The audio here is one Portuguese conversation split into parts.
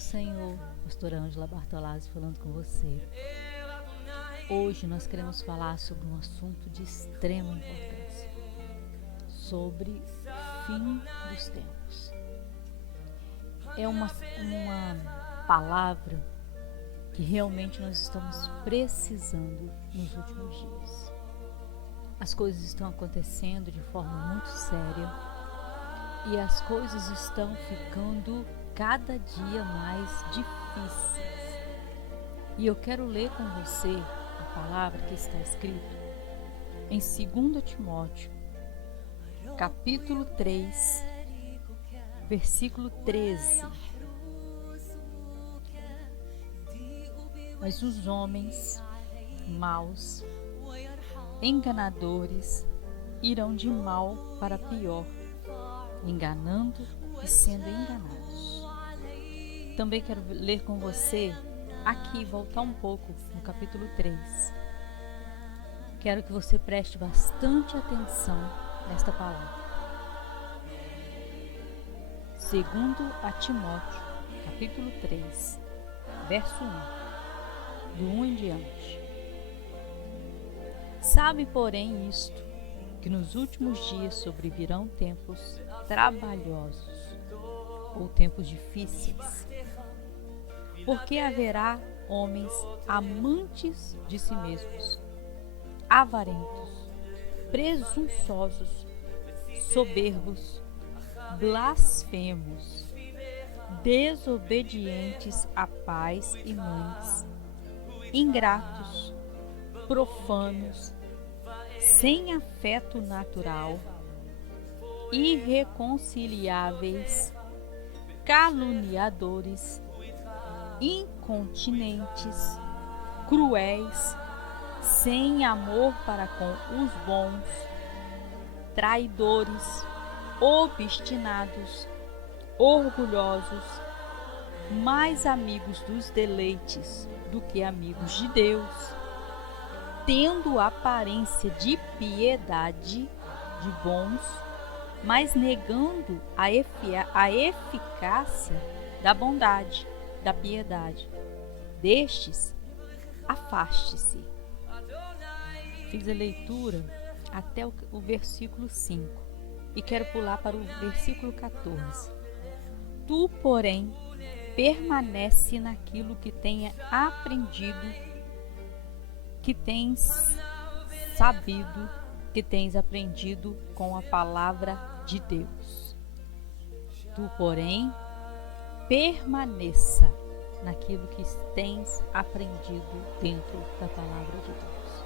do Senhor, pastora Ângela Bartolazzi falando com você. Hoje nós queremos falar sobre um assunto de extrema importância, sobre fim dos tempos. É uma palavra que realmente nós estamos precisando nos últimos dias. As coisas estão acontecendo de forma muito séria e as coisas estão ficando cada dia mais difíceis. E eu quero ler com você a palavra que está escrita em 2 Timóteo, capítulo 3, versículo 13. Mas os homens maus, enganadores, irão de mal para pior, enganando e sendo enganados. Também quero ler com você aqui, voltar um pouco no capítulo 3. Quero que você preste bastante atenção nesta palavra. 2 Timóteo, capítulo 3, verso 1, do 1 em diante. Sabe, porém, isto, que nos últimos dias sobrevirão tempos trabalhosos, ou tempos difíceis, porque haverá homens amantes de si mesmos, avarentos, presunçosos, soberbos, blasfemos, desobedientes a pais e mães, ingratos, profanos, sem afeto natural, irreconciliáveis, caluniadores, incontinentes, cruéis, sem amor para com os bons, traidores, obstinados, orgulhosos, mais amigos dos deleites do que amigos de Deus, tendo aparência de piedade, de bons, mas negando a eficácia da bondade, da piedade. Destes, afaste-se. Fiz a leitura até o versículo 5 e quero pular para o versículo 14. Tu, porém, permanece naquilo que tenha aprendido, que tens sabido, que tens aprendido com a palavra de Deus. Tu, porém, permaneça naquilo que tens aprendido dentro da palavra de Deus.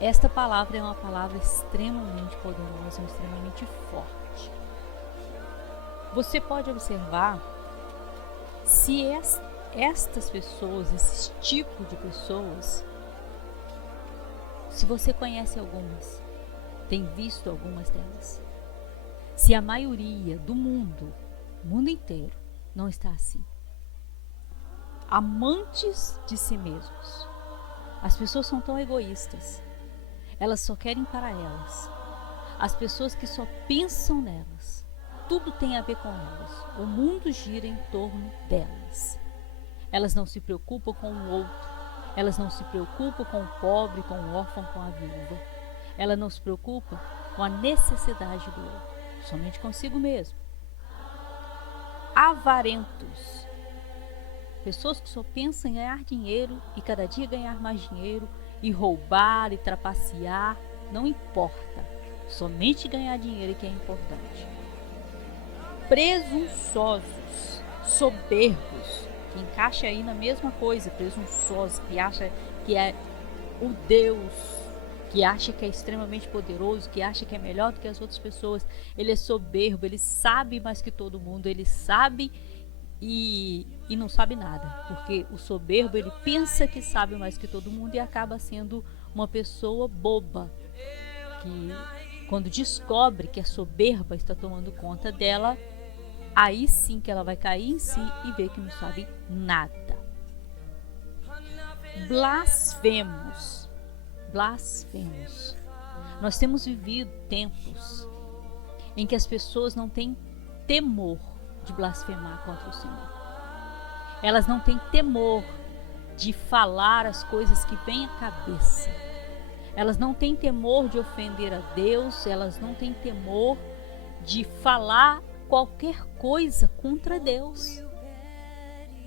Esta palavra é uma palavra extremamente poderosa, extremamente forte. Você pode observar se estas pessoas, esse tipo de pessoas, se você conhece algumas, tem visto algumas delas, se a maioria do mundo, o mundo inteiro, não está assim. Amantes de si mesmos. As pessoas são tão egoístas. Elas só querem para elas. As pessoas que só pensam nelas. Tudo tem a ver com elas. O mundo gira em torno delas. Elas não se preocupam com o outro. Elas não se preocupam com o pobre, com o órfão, com a viúva. Elas não se preocupam com a necessidade do outro. Somente consigo mesmo. Avarentos. Pessoas que só pensam em ganhar dinheiro e cada dia ganhar mais dinheiro e roubar e trapacear. Não importa. Somente ganhar dinheiro é que é importante. Presunçosos, soberbos, que encaixa aí na mesma coisa, presunçosos, que acha que é o Deus, que acha que é extremamente poderoso, que acha que é melhor do que as outras pessoas. Ele é soberbo, ele sabe mais que todo mundo, ele sabe e não sabe nada, porque o soberbo, ele pensa que sabe mais que todo mundo e acaba sendo uma pessoa boba, que quando descobre que a soberba está tomando conta dela, aí sim que ela vai cair em si e ver que não sabe nada. Blasfemos. Nós temos vivido tempos em que as pessoas não têm temor de blasfemar contra o Senhor. Elas não têm temor de falar as coisas que vêm à cabeça. Elas não têm temor de ofender a Deus, elas não têm temor de falar qualquer coisa contra Deus.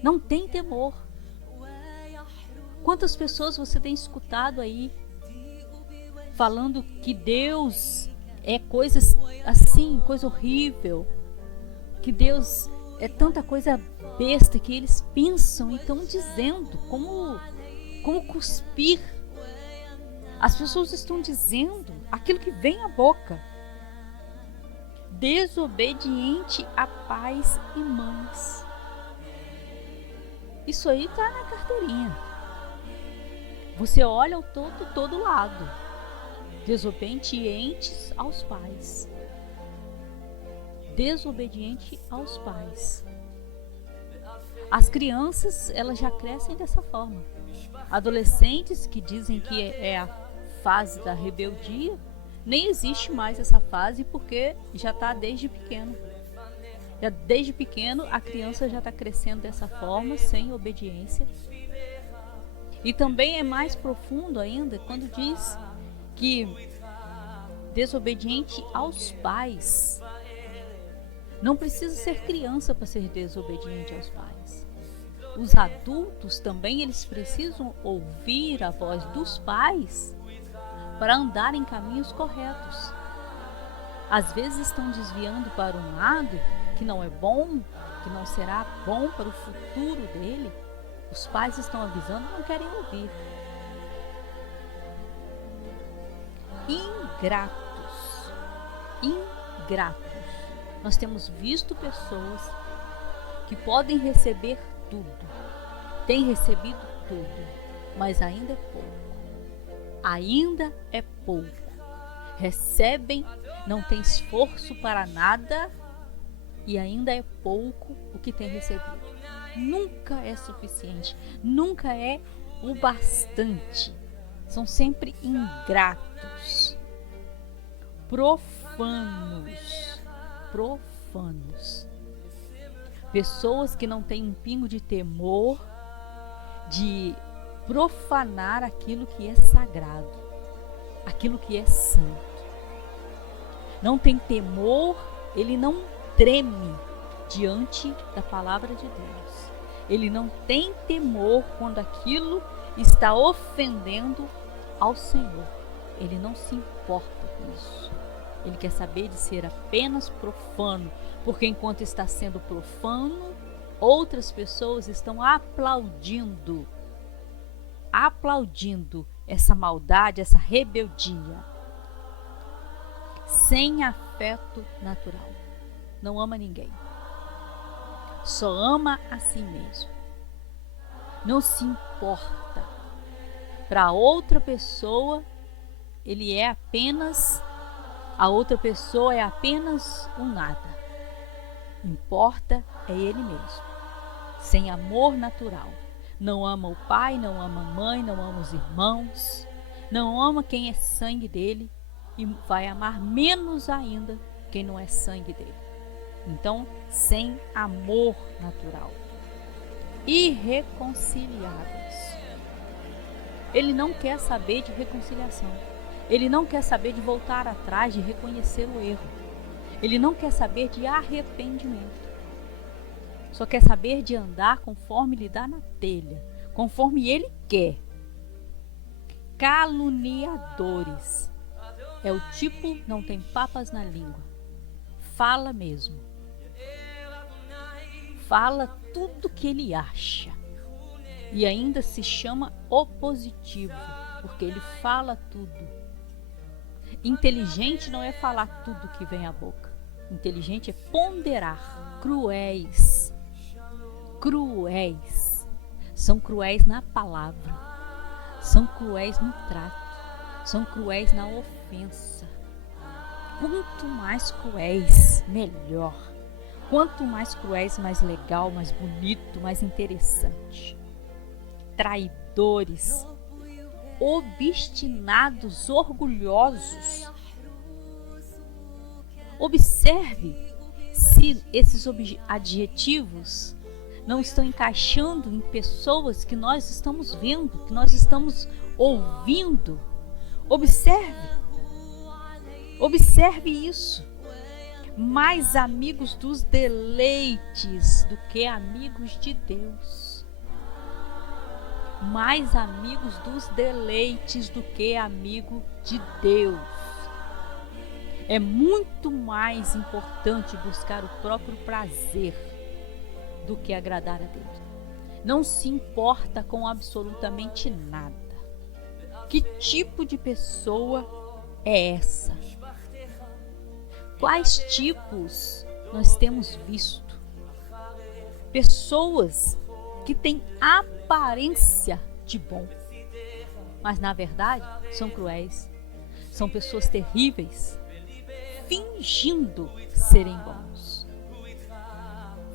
Não tem temor. Quantas pessoas você tem escutado aí falando que Deus é coisas assim, coisa horrível, que Deus é tanta coisa besta que eles pensam e estão dizendo, como cuspir. As pessoas estão dizendo aquilo que vem à boca. Desobediente a pais e mães. Isso aí está na carteirinha. Você olha ao todo lado. Desobedientes aos pais. Desobediente aos pais. As crianças, elas já crescem dessa forma. Adolescentes que dizem que é a fase da rebeldia, nem existe mais essa fase porque já está desde pequeno. Desde pequeno a criança já está crescendo dessa forma, sem obediência. E também é mais profundo ainda quando diz que desobediente aos pais. Não precisa ser criança para ser desobediente aos pais. Os adultos também, eles precisam ouvir a voz dos pais para andar em caminhos corretos. Às vezes estão desviando para um lado que não é bom, que não será bom para o futuro dele. Os pais estão avisando, não querem ouvir. Ingratos. Ingratos. Nós temos visto pessoas que podem receber tudo, têm recebido tudo, mas ainda é pouco. Ainda é pouco. Recebem, não tem esforço para nada e ainda é pouco o que tem recebido. Nunca é suficiente, nunca é o bastante. São sempre ingratos, profanos. Pessoas que não têm um pingo de temor de profanar aquilo que é sagrado, aquilo que é santo. Não tem temor, ele não treme diante da palavra de Deus. Ele não tem temor quando aquilo está ofendendo ao Senhor. Ele não se importa com isso. Ele quer saber de ser apenas profano, porque enquanto está sendo profano, outras pessoas estão aplaudindo essa maldade, essa rebeldia, sem afeto natural. Não ama ninguém, só ama a si mesmo. Não se importa. Para outra pessoa, a outra pessoa é apenas um nada. Importa é ele mesmo, sem amor natural. Não ama o pai, não ama a mãe, não ama os irmãos, não ama quem é sangue dele e vai amar menos ainda quem não é sangue dele. Então, sem amor natural. Irreconciliáveis. Ele não quer saber de reconciliação. Ele não quer saber de voltar atrás, de reconhecer o erro. Ele não quer saber de arrependimento. Só quer saber de andar conforme lhe dá na telha, conforme ele quer. Caluniadores. É o tipo, não tem papas na língua. Fala mesmo. Fala tudo que ele acha. E ainda se chama opositivo, porque ele fala tudo. Inteligente não é falar tudo que vem à boca. Inteligente é ponderar. Cruéis. Cruéis. São cruéis na palavra. São cruéis no trato. São cruéis na ofensa. Quanto mais cruéis, melhor. Quanto mais cruéis, mais legal, mais bonito, mais interessante. Traidores. Obstinados, orgulhosos. Observe se esses adjetivos não estão encaixando em pessoas que nós estamos vendo, que nós estamos ouvindo. Observe isso. Mais amigos dos deleites do que amigos de Deus. Mais amigos dos deleites do que amigo de Deus. É muito mais importante buscar o próprio prazer do que agradar a Deus. Não se importa com absolutamente nada. Que tipo de pessoa é essa? Quais tipos nós temos visto? Pessoas que têm aparência de bom, mas na verdade são cruéis, são pessoas terríveis, fingindo serem bons.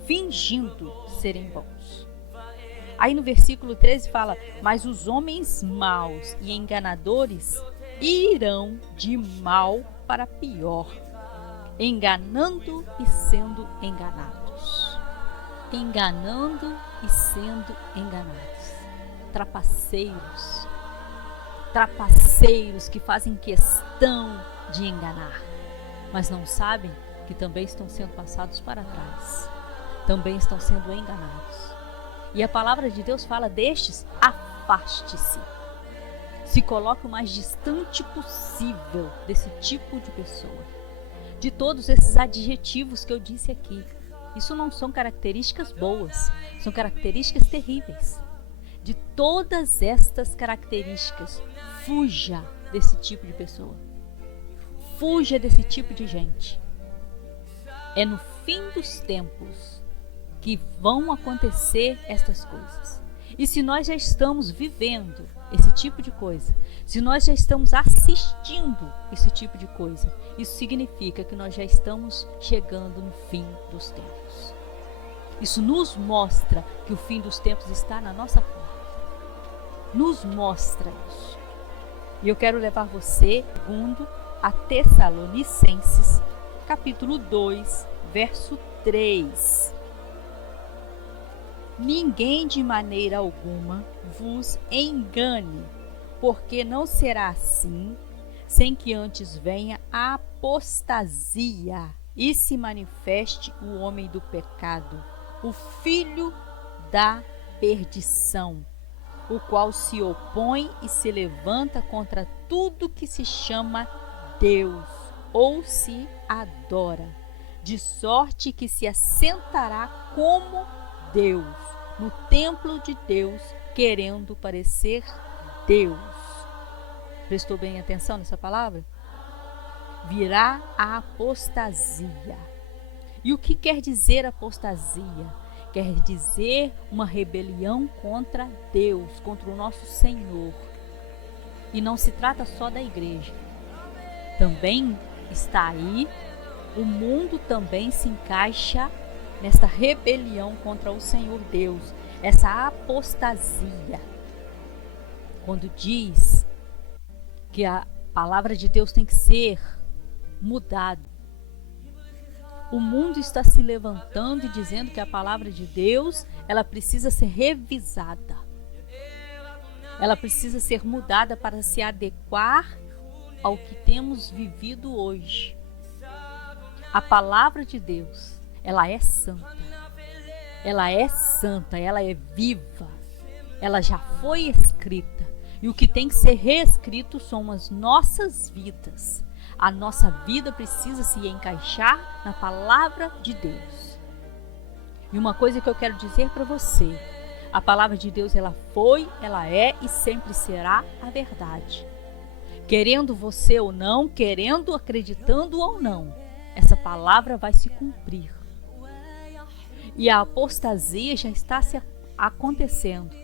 Fingindo serem bons. Aí no versículo 13 fala: mas os homens maus e enganadores irão de mal para pior, enganando e sendo enganados. Enganando e sendo enganados. Trapaceiros que fazem questão de enganar, mas não sabem que também estão sendo passados para trás, também estão sendo enganados. E a palavra de Deus fala destes: afaste-se. Se coloque o mais distante possível desse tipo de pessoa, de todos esses adjetivos que eu disse aqui. Isso não são características boas, são características terríveis. De todas estas características, fuja desse tipo de pessoa. Fuja desse tipo de gente. É no fim dos tempos que vão acontecer estas coisas. E se nós já estamos vivendo esse tipo de coisa, se nós já estamos assistindo esse tipo de coisa, isso significa que nós já estamos chegando no fim dos tempos. Isso nos mostra que o fim dos tempos está na nossa porta. Nos mostra isso. E eu quero levar você, segundo a Tessalonicenses, capítulo 2, verso 3. Ninguém de maneira alguma vos engane, porque não será assim, sem que antes venha a apostasia e se manifeste o homem do pecado, o filho da perdição, o qual se opõe e se levanta contra tudo que se chama Deus ou se adora, de sorte que se assentará como Deus no templo de Deus, querendo parecer Deus. Prestou bem atenção nessa palavra? Virá a apostasia. E o que quer dizer apostasia? Quer dizer uma rebelião contra Deus, contra o nosso Senhor. E não se trata só da igreja. Também está aí, o mundo também se encaixa nesta rebelião contra o Senhor Deus, essa apostasia. Quando diz que a palavra de Deus tem que ser mudada, o mundo está se levantando e dizendo que a palavra de Deus, ela precisa ser revisada. Ela precisa ser mudada para se adequar ao que temos vivido hoje. A palavra de Deus, ela é santa. Ela é santa, ela é viva. Ela já foi escrita. E o que tem que ser reescrito são as nossas vidas. A nossa vida precisa se encaixar na palavra de Deus. E uma coisa que eu quero dizer para você: a palavra de Deus, ela foi, ela é e sempre será a verdade. Querendo você ou não, querendo, acreditando ou não, essa palavra vai se cumprir. E a apostasia já está se acontecendo.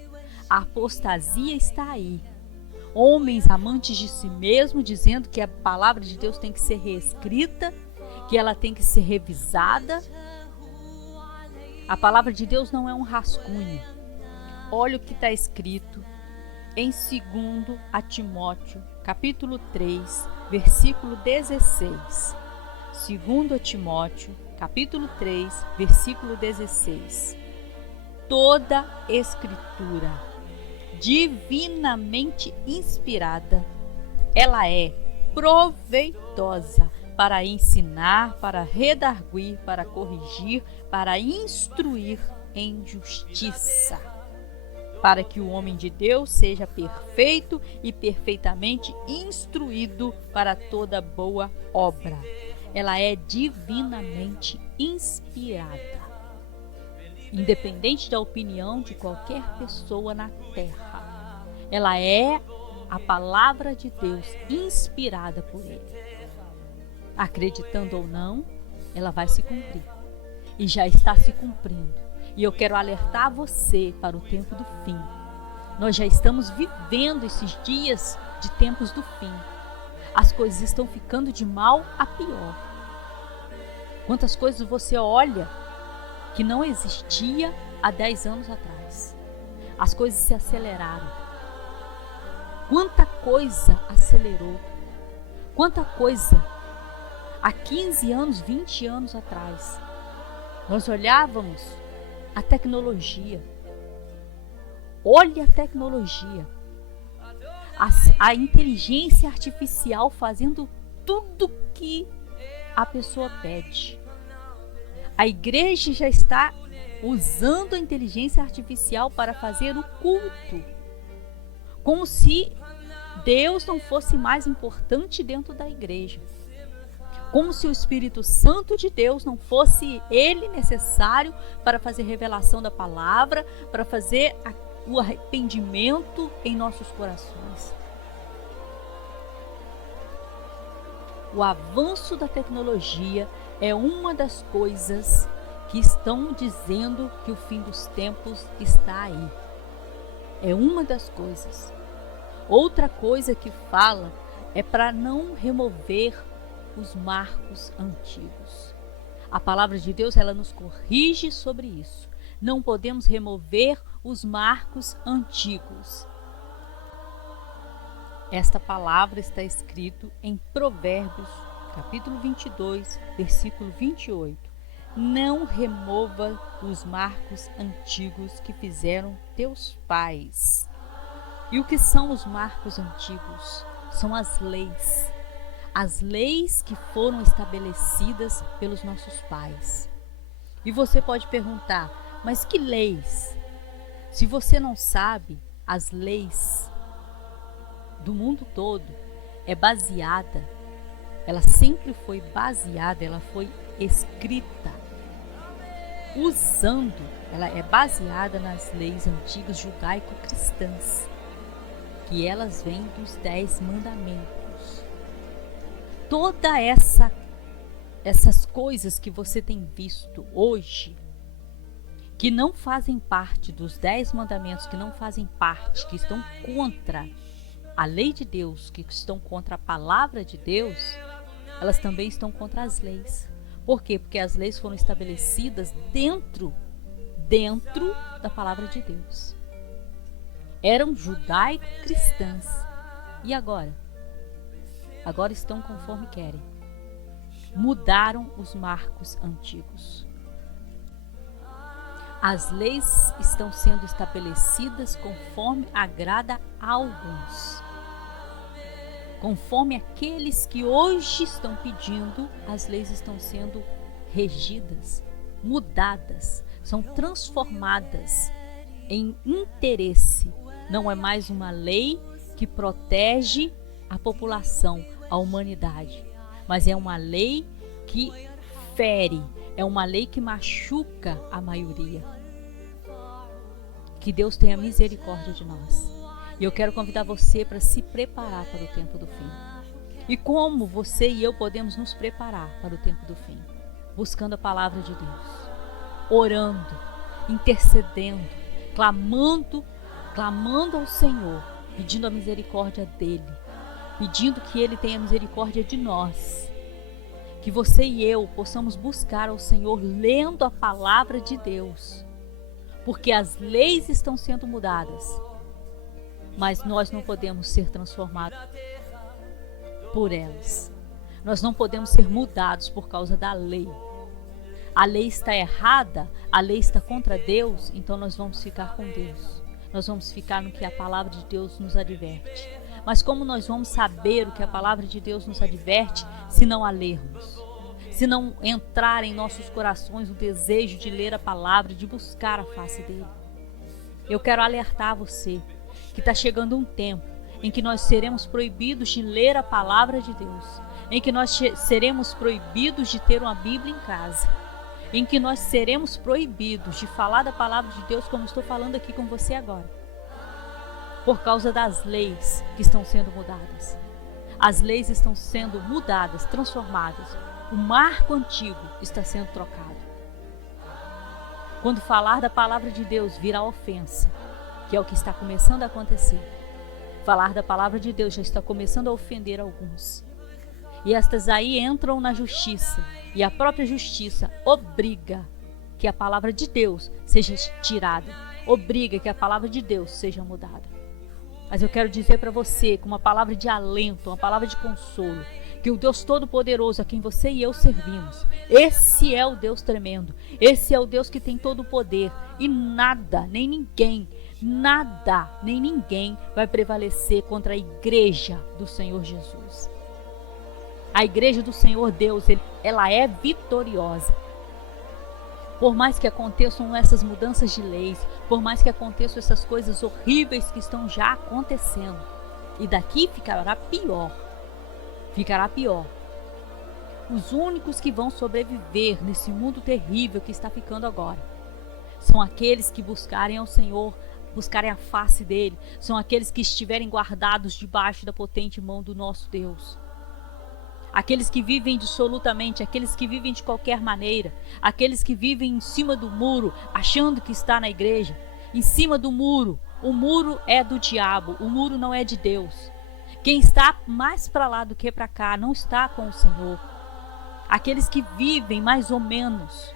A apostasia está aí. Homens amantes de si mesmo, dizendo que a palavra de Deus tem que ser reescrita, que ela tem que ser revisada. A palavra de Deus não é um rascunho. Olha o que está escrito em 2 Timóteo, capítulo 3, versículo 16. 2 Timóteo, capítulo 3, versículo 16. Toda escritura divinamente inspirada, ela é proveitosa para ensinar, para redarguir, para corrigir, para instruir em justiça, para que o homem de Deus seja perfeito e perfeitamente instruído para toda boa obra. Ela é divinamente inspirada, independente da opinião de qualquer pessoa na terra. Ela é a palavra de Deus inspirada por Ele. Acreditando ou não, ela vai se cumprir. E já está se cumprindo. E eu quero alertar você para o tempo do fim. Nós já estamos vivendo esses dias de tempos do fim. As coisas estão ficando de mal a pior. Quantas coisas você olha que não existia há 10 anos atrás. As coisas se aceleraram. Quanta coisa acelerou. Quanta coisa há 15 anos, 20 anos atrás. Nós olhávamos a tecnologia. Olha a tecnologia. A inteligência artificial fazendo tudo que a pessoa pede. A igreja já está usando a inteligência artificial para fazer o culto. Como se Deus não fosse mais importante dentro da igreja. Como se o Espírito Santo de Deus não fosse ele necessário para fazer revelação da palavra, para fazer o arrependimento em nossos corações. O avanço da tecnologia é uma das coisas que estão dizendo que o fim dos tempos está aí. É uma das coisas. Outra coisa que fala é para não remover os marcos antigos. A palavra de Deus, ela nos corrige sobre isso. Não podemos remover os marcos antigos. Esta palavra está escrito em Provérbios, capítulo 22, versículo 28. Não remova os marcos antigos que fizeram teus pais. E o que são os marcos antigos? São as leis. As leis que foram estabelecidas pelos nossos pais. E você pode perguntar, mas que leis? Se você não sabe, as leis do mundo todo é baseada, ela sempre foi baseada, ela foi escrita ela é baseada nas leis antigas judaico-cristãs, que elas vêm dos 10 mandamentos. Toda essas coisas que você tem visto hoje, que não fazem parte dos 10 mandamentos, que não fazem parte, que estão contra a lei de Deus, que estão contra a palavra de Deus, elas também estão contra as leis. Por quê? Porque as leis foram estabelecidas dentro da palavra de Deus. Eram judaico-cristãs. E agora? Agora estão conforme querem. Mudaram os marcos antigos. As leis estão sendo estabelecidas conforme agrada a alguns. Conforme aqueles que hoje estão pedindo, as leis estão sendo regidas, mudadas, são transformadas em interesse. Não é mais uma lei que protege a população, a humanidade, mas é uma lei que fere, é uma lei que machuca a maioria. Que Deus tenha misericórdia de nós. E eu quero convidar você para se preparar para o tempo do fim. E como você e eu podemos nos preparar para o tempo do fim? Buscando a palavra de Deus, orando, intercedendo, clamando ao Senhor, pedindo a misericórdia dEle, pedindo que Ele tenha misericórdia de nós. Que você e eu possamos buscar ao Senhor lendo a palavra de Deus, porque as leis estão sendo mudadas, mas nós não podemos ser transformados por elas. Nós não podemos ser mudados por causa da lei. a lei está errada, a lei está contra Deus, então nós vamos ficar com Deus. Nós vamos ficar no que a palavra de Deus nos adverte. Mas como nós vamos saber o que a palavra de Deus nos adverte se não a lermos? Se não entrar em nossos corações o desejo de ler a palavra, de buscar a face dele? Eu quero alertar você que está chegando um tempo em que nós seremos proibidos de ler a palavra de Deus, em que nós seremos proibidos de ter uma Bíblia em casa, em que nós seremos proibidos de falar da palavra de Deus como estou falando aqui com você agora, por causa das leis que estão sendo mudadas. As leis estão sendo mudadas, transformadas. O marco antigo está sendo trocado. Quando falar da palavra de Deus virá ofensa, que é o que está começando a acontecer. Falar da palavra de Deus já está começando a ofender alguns. E estas aí entram na justiça, e a própria justiça obriga que a palavra de Deus seja tirada, obriga que a palavra de Deus seja mudada. Mas eu quero dizer para você, com uma palavra de alento, uma palavra de consolo, que o Deus Todo-Poderoso a quem você e eu servimos, esse é o Deus tremendo, esse é o Deus que tem todo o poder, e nada, nem ninguém vai prevalecer contra a igreja do Senhor Jesus. A igreja do Senhor Deus, ela é vitoriosa. Por mais que aconteçam essas mudanças de leis, por mais que aconteçam essas coisas horríveis que estão já acontecendo, e daqui ficará pior. Os únicos que vão sobreviver nesse mundo terrível que está ficando agora são aqueles que buscarem ao Senhor, buscarem a face dele, são aqueles que estiverem guardados debaixo da potente mão do nosso Deus. Aqueles que vivem dissolutamente, aqueles que vivem de qualquer maneira, aqueles que vivem em cima do muro, achando que está na igreja, em cima do muro. O muro é do diabo, o muro não é de Deus. Quem está mais para lá do que para cá não está com o Senhor. Aqueles que vivem mais ou menos,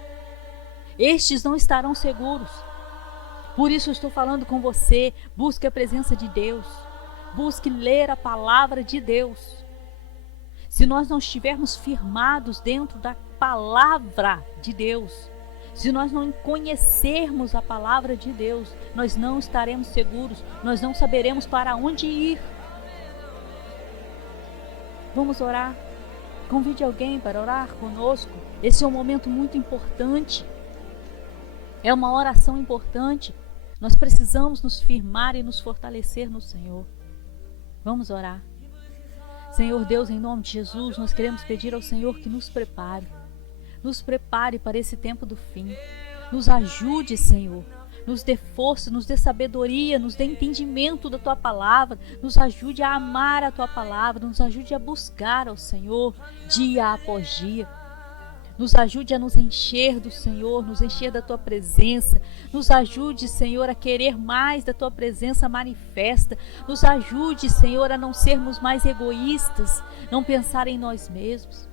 estes não estarão seguros. Por isso eu estou falando com você, busque a presença de Deus, busque ler a palavra de Deus. Se nós não estivermos firmados dentro da palavra de Deus, se nós não conhecermos a palavra de Deus, nós não estaremos seguros, nós não saberemos para onde ir. Vamos orar? Convide alguém para orar conosco. Esse é um momento muito importante. É uma oração importante. Nós precisamos nos firmar e nos fortalecer no Senhor. Vamos orar. Senhor Deus, em nome de Jesus, nós queremos pedir ao Senhor que nos prepare. Nos prepare para esse tempo do fim. Nos ajude, Senhor. Nos dê força, nos dê sabedoria, nos dê entendimento da Tua palavra. Nos ajude a amar a Tua palavra. Nos ajude a buscar ao Senhor dia após dia. Nos ajude a nos encher do Senhor, nos encher da Tua presença. Nos ajude, Senhor, a querer mais da Tua presença manifesta. Nos ajude, Senhor, a não sermos mais egoístas, não pensar em nós mesmos.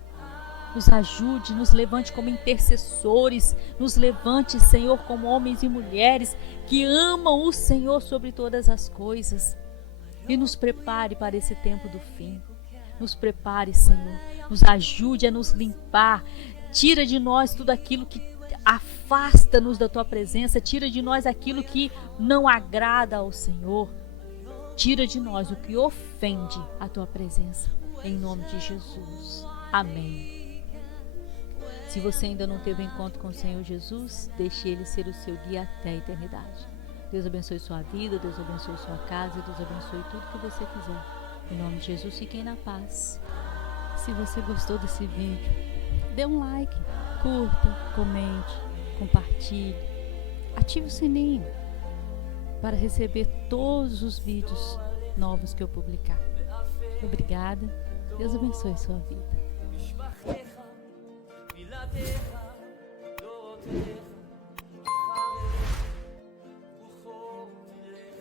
Nos ajude, nos levante como intercessores, nos levante, Senhor, como homens e mulheres que amam o Senhor sobre todas as coisas. E nos prepare para esse tempo do fim. Nos prepare, Senhor, nos ajude a nos limpar. Tira de nós tudo aquilo que afasta-nos da Tua presença. Tira de nós aquilo que não agrada ao Senhor. Tira de nós o que ofende a Tua presença. Em nome de Jesus. Amém. Se você ainda não teve encontro com o Senhor Jesus, deixe Ele ser o seu guia até a eternidade. Deus abençoe sua vida, Deus abençoe sua casa, Deus abençoe tudo que você quiser. Em nome de Jesus, fiquem na paz. Se você gostou desse vídeo, dê um like, curta, comente, compartilhe, ative o sininho para receber todos os vídeos novos que eu publicar. Obrigada, Deus abençoe sua vida.